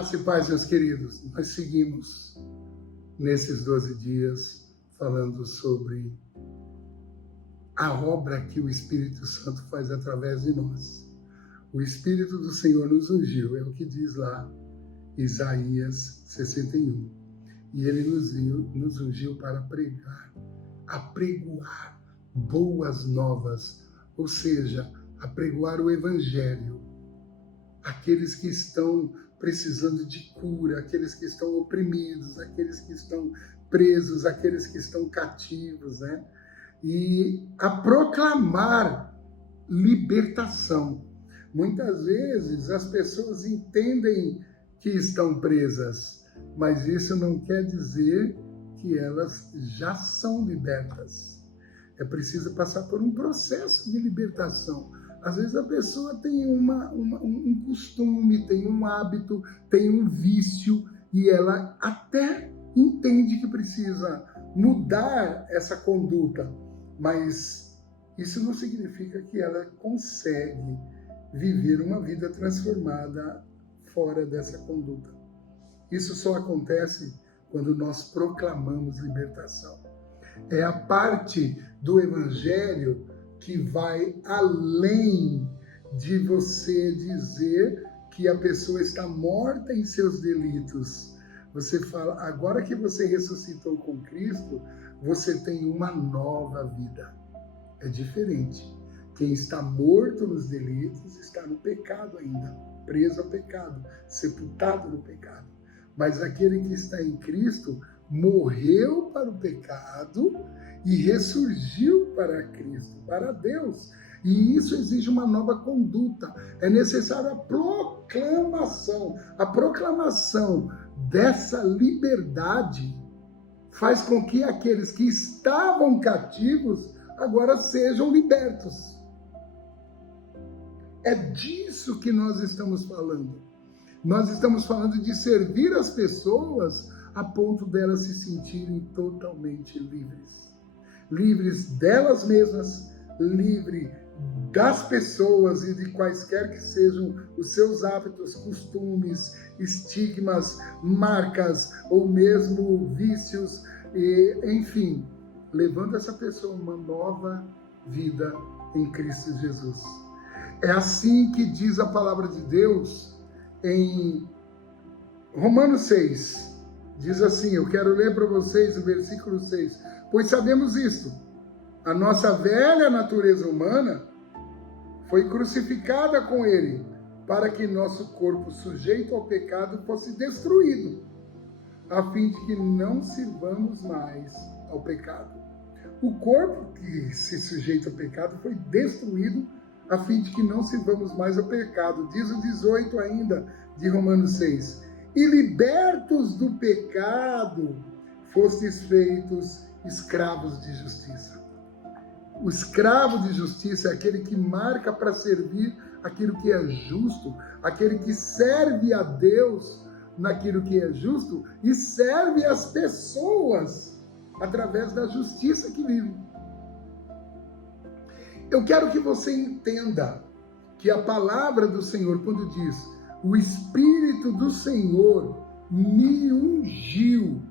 Graça e paz, meus queridos. Nós seguimos nesses 12 dias falando sobre a obra que o Espírito Santo faz através de nós. O Espírito do Senhor nos ungiu, é o que diz lá Isaías 61. E ele nos ungiu para pregar, apregoar boas novas, ou seja, apregoar o Evangelho. Aqueles que estão precisando de cura, aqueles que estão oprimidos, aqueles que estão presos, aqueles que estão cativos, né? E a proclamar libertação. Muitas vezes as pessoas entendem que estão presas, mas isso não quer dizer que elas já são libertas. É preciso passar por um processo de libertação. Às vezes a pessoa tem um costume, tem um hábito, tem um vício, e ela até entende que precisa mudar essa conduta, mas isso não significa que ela consegue viver uma vida transformada fora dessa conduta. Isso só acontece quando nós proclamamos libertação. É a parte do Evangelho que vai além de você dizer que a pessoa está morta em seus delitos. Você fala, agora que você ressuscitou com Cristo, você tem uma nova vida. É diferente. Quem está morto nos delitos está no pecado ainda, preso ao pecado, sepultado no pecado. Mas aquele que está em Cristo morreu para o pecado e ressurgiu para Cristo, para Deus. E isso exige uma nova conduta. É necessária a proclamação. A proclamação dessa liberdade faz com que aqueles que estavam cativos agora sejam libertos. É disso que nós estamos falando. Nós estamos falando de servir as pessoas a ponto delas se sentirem totalmente livres. Livres delas mesmas, livre das pessoas e de quaisquer que sejam os seus hábitos, costumes, estigmas, marcas ou mesmo vícios, enfim, levando essa pessoa a uma nova vida em Cristo Jesus. É assim que diz a palavra de Deus em Romanos 6. Diz assim, eu quero ler para vocês o versículo 6. Pois sabemos isto, a nossa velha natureza humana foi crucificada com ele, para que nosso corpo sujeito ao pecado fosse destruído, a fim de que não sirvamos mais ao pecado. O corpo que se sujeita ao pecado foi destruído, a fim de que não sirvamos mais ao pecado. Diz o 18 ainda de Romanos 6. E libertos do pecado, fostes feitos escravos de justiça. O escravo de justiça é aquele que marca para servir aquilo que é justo, aquele que serve a Deus naquilo que é justo e serve as pessoas através da justiça que vive. Eu quero que você entenda que a palavra do Senhor, quando diz o Espírito do Senhor me ungiu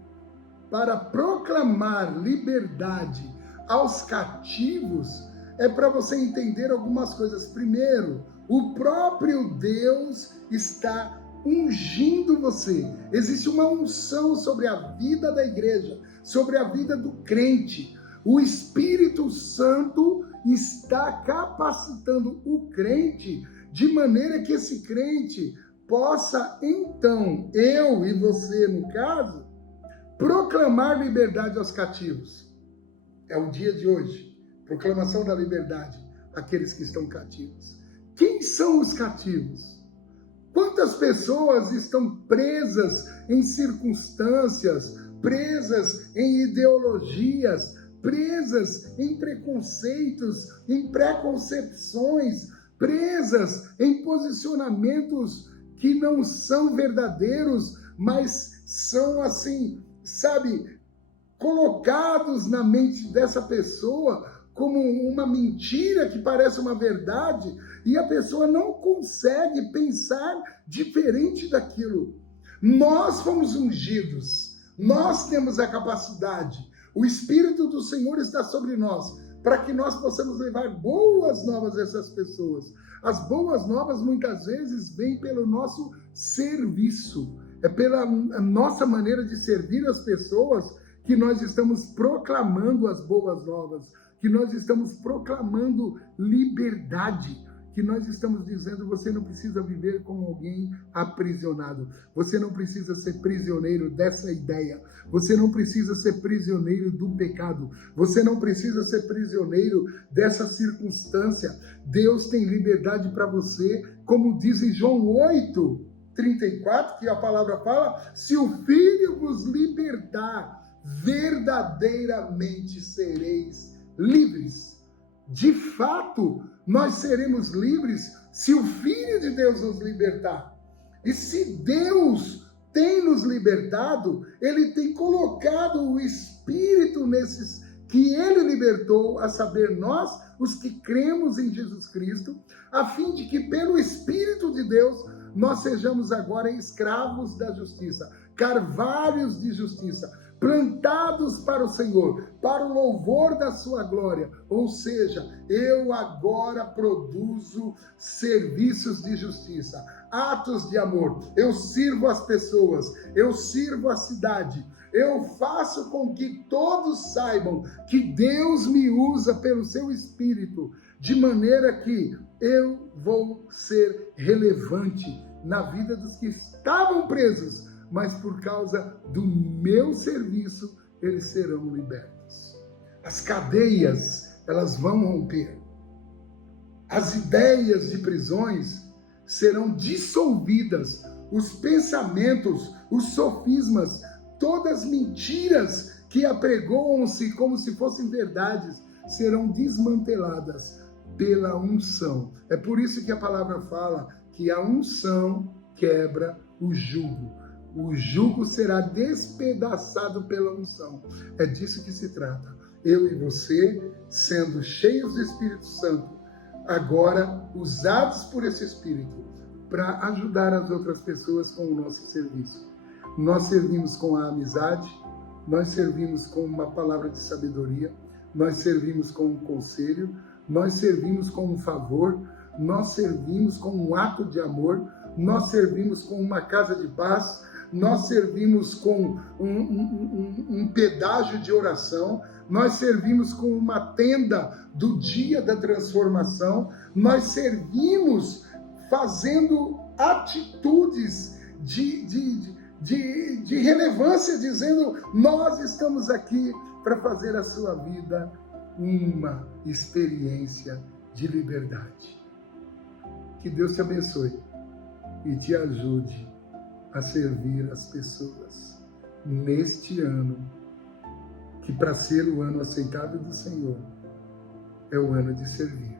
para proclamar liberdade aos cativos, é para você entender algumas coisas. Primeiro, o próprio Deus está ungindo você. Existe uma unção sobre a vida da igreja, sobre a vida do crente. O Espírito Santo está capacitando o crente de maneira que esse crente possa, então, eu e você, no caso, proclamar liberdade aos cativos. É o dia de hoje. Proclamação da liberdade àqueles que estão cativos. Quem são os cativos? Quantas pessoas estão presas em circunstâncias, presas em ideologias, presas em preconceitos, em preconcepções, presas em posicionamentos que não são verdadeiros, mas são assim, sabe, colocados na mente dessa pessoa como uma mentira que parece uma verdade, e a pessoa não consegue pensar diferente daquilo. Nós fomos ungidos, nós temos a capacidade, o Espírito do Senhor está sobre nós, para que nós possamos levar boas novas a essas pessoas. As boas novas muitas vezes vêm pelo nosso serviço, é pela nossa maneira de servir as pessoas que nós estamos proclamando as boas novas, que nós estamos proclamando liberdade, que nós estamos dizendo: você não precisa viver como alguém aprisionado, você não precisa ser prisioneiro dessa ideia, você não precisa ser prisioneiro do pecado, você não precisa ser prisioneiro dessa circunstância. Deus tem liberdade para você, como diz em João 8:34, que a palavra fala: se o Filho vos libertar, verdadeiramente sereis livres. De fato, nós seremos livres se o Filho de Deus nos libertar. E se Deus tem nos libertado, Ele tem colocado o Espírito nesses que Ele libertou, a saber, nós, os que cremos em Jesus Cristo, a fim de que pelo Espírito de Deus nós sejamos agora escravos da justiça, carvalhos de justiça, plantados para o Senhor, para o louvor da sua glória. Ou seja, eu agora produzo serviços de justiça, atos de amor. Eu sirvo as pessoas, eu sirvo a cidade. Eu faço com que todos saibam que Deus me usa pelo seu Espírito, de maneira que eu vou ser relevante na vida dos que estavam presos, mas por causa do meu serviço, eles serão libertos. As cadeias, elas vão romper. As ideias de prisões serão dissolvidas. Os pensamentos, os sofismas, todas as mentiras que apregoam-se como se fossem verdades, serão desmanteladas pela unção. É por isso que a palavra fala que a unção quebra o jugo. O jugo será despedaçado pela unção. É disso que se trata. Eu e você, sendo cheios do Espírito Santo, agora usados por esse Espírito para ajudar as outras pessoas com o nosso serviço. Nós servimos com a amizade, nós servimos com uma palavra de sabedoria, nós servimos com um conselho, nós servimos com um favor, nós servimos com um ato de amor, nós servimos com uma casa de paz, nós servimos com um pedágio de oração, nós servimos com uma tenda do dia da transformação, nós servimos fazendo atitudes de relevância, dizendo: nós estamos aqui para fazer a sua vida uma experiência de liberdade. Que Deus te abençoe e te ajude a servir as pessoas neste ano, que para ser o ano aceitável do Senhor, é o ano de servir.